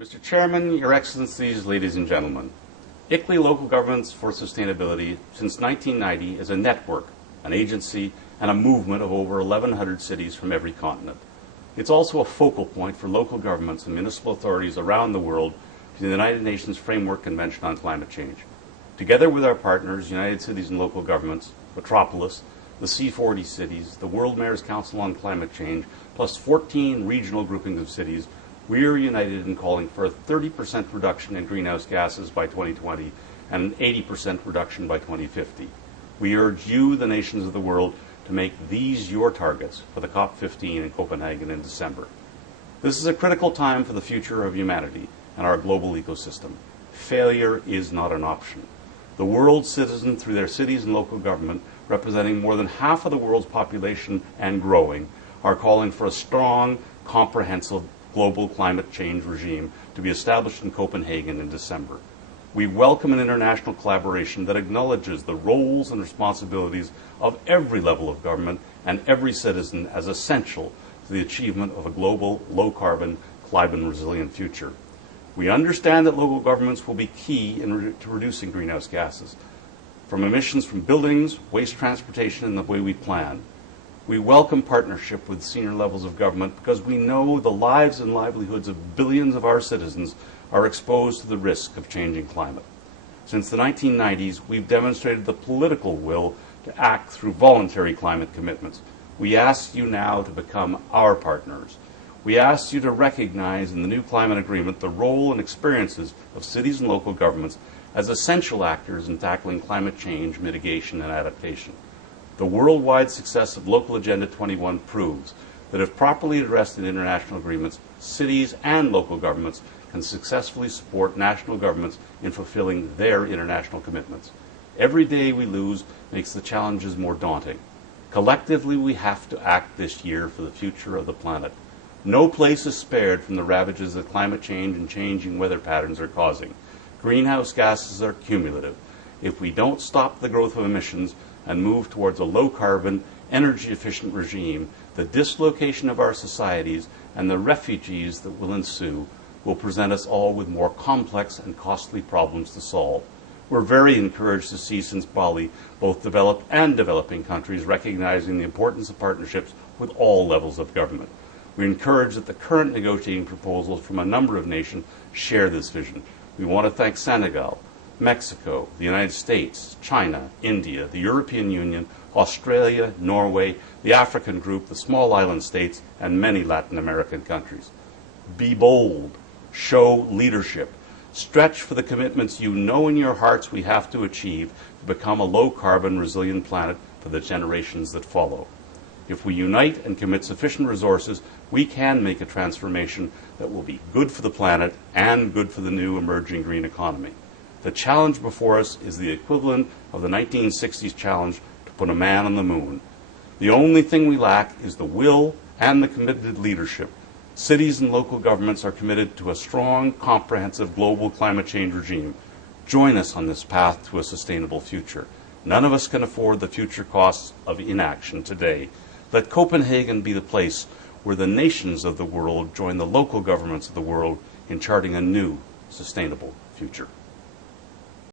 Mr. Chairman, Your Excellencies, ladies and gentlemen, ICLEI Local Governments for Sustainability since 1990 is a network, an agency, and a movement of over 1,100 cities from every continent. It's also a focal point for local governments and municipal authorities around the world to the United Nations Framework Convention on Climate Change. Together with our partners, United Cities and Local Governments, Metropolis, the C40 cities, the World Mayors Council on Climate Change, plus 14 regional groupings of cities, we are united in calling for a 30% reduction in greenhouse gases by 2020 and an 80% reduction by 2050. We urge you, the nations of the world, to make these your targets for the COP15 in Copenhagen in December. This is a critical time for the future of humanity and our global ecosystem. Failure is not an option. The world's citizens, through their cities and local government, representing more than half of the world's population and growing, are calling for a strong, comprehensive global climate change regime to be established in Copenhagen in December. We welcome an international collaboration that acknowledges the roles and responsibilities of every level of government and every citizen as essential to the achievement of a global, low-carbon, climate-resilient future. We understand that local governments will be key to reducing greenhouse gases, from emissions from buildings, waste transportation, and the way we plan. We welcome partnership with senior levels of government because we know the lives and livelihoods of billions of our citizens are exposed to the risk of changing climate. Since the 1990s, we've demonstrated the political will to act through voluntary climate commitments. We ask you now to become our partners. We ask you to recognize in the new climate agreement the role and experiences of cities and local governments as essential actors in tackling climate change, mitigation, and adaptation. The worldwide success of Local Agenda 21 proves that if properly addressed in international agreements, cities and local governments can successfully support national governments in fulfilling their international commitments. Every day we lose makes the challenges more daunting. Collectively, we have to act this year for the future of the planet. No place is spared from the ravages that climate change and changing weather patterns are causing. Greenhouse gases are cumulative. If we don't stop the growth of emissions and move towards a low-carbon, energy-efficient regime, the dislocation of our societies and the refugees that will ensue will present us all with more complex and costly problems to solve. We're very encouraged to see since Bali both developed and developing countries recognizing the importance of partnerships with all levels of government. We're encouraged that the current negotiating proposals from a number of nations share this vision. We want to thank Senegal, Mexico, the United States, China, India, the European Union, Australia, Norway, the African group, the small island states, and many Latin American countries. Be bold. Show leadership. Stretch for the commitments you know in your hearts we have to achieve to become a low-carbon, resilient planet for the generations that follow. If we unite and commit sufficient resources, we can make a transformation that will be good for the planet and good for the new emerging green economy. The challenge before us is the equivalent of the 1960s challenge to put a man on the moon. The only thing we lack is the will and the committed leadership. Cities and local governments are committed to a strong, comprehensive global climate change regime. Join us on this path to a sustainable future. None of us can afford the future costs of inaction today. Let Copenhagen be the place where the nations of the world join the local governments of the world in charting a new, sustainable future.